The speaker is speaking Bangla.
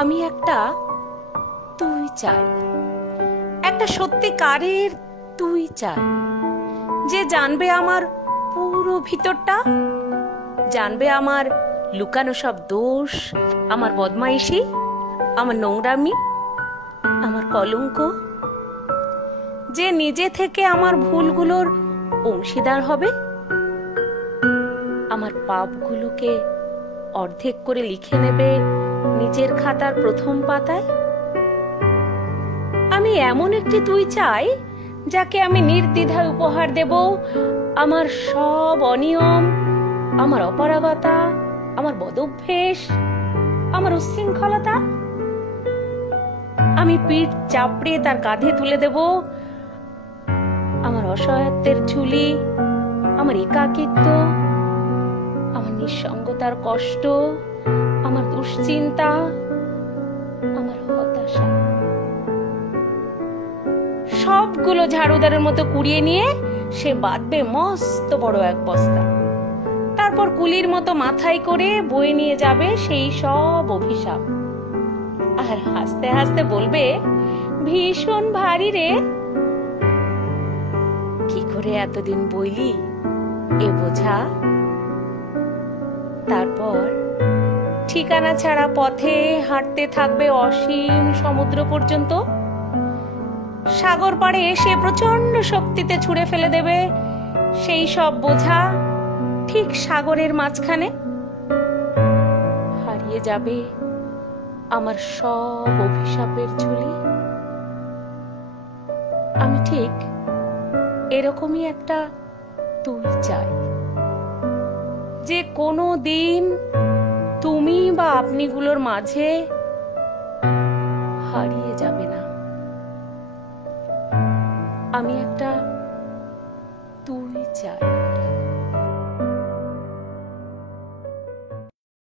আমি একটা তুই চাই, একটা সত্যিকারের তুই চাই, যে জানবে আমার পুরো ভিতরটা, জানবে আমার লুকানো সব দোষ, আমার বদমাইশি, আমার নোংরামি, আমার কলঙ্ক, যে নিজে থেকে আমার ভুলগুলোর অংশীদার হবে, আমার পাপগুলোকে অর্ধেক করে লিখে নেবে নিজের খাতার প্রথম পাতায়। আমি এমন একটি তুই চাই, যাকে আমি নির্দ্বিধায় উপহার দেব আমার সব অনিয়ম, আমার অপারগতা, আমার বদঅভ্যেস, আমার উচ্ছৃঙ্খলতা। আমি পিঠ চাপড়ে তার কাঁধে তুলে দেব আমার অসহায়ত্বের ঝুলি, আমার একাকিত্ব, আমার নিঃসঙ্গতার কষ্ট, আমার দুশ্চিন্তা, আমার হতাশা, সবগুলো ঝাড়ুদারের মতো কুড়িয়ে নিয়ে সে বাঁধবে মস্ত বড় এক বস্তা। তারপর কুলির মতো মাথায় করে বয়ে নিয়ে যাবে সেই সব অভিশাপ, আর হাসতে হাসতে বলবে, ভীষণ ভারী রে, কি করে এতদিন বইলি এ বোঝা। তারপর ঠিকানা ছাড়া পথে হাঁটতে থাকবে অসীম সমুদ্র পর্যন্ত। সাগর পাড়ে এসে প্রচন্ড শক্তিতে ছুঁড়ে ফেলে দেবে সেই সব বোঝা ঠিক সাগরের মাঝখানে। হারিয়ে যাবে আমার সব অভিশাপের ঝুলি। আমি ঠিক এরকমই একটা তুই চাই, যে কোনো দিন তুমি বা আপনিগুলোর মাঝে হারিয়ে যাবে না। আমি একটা তুই চাই।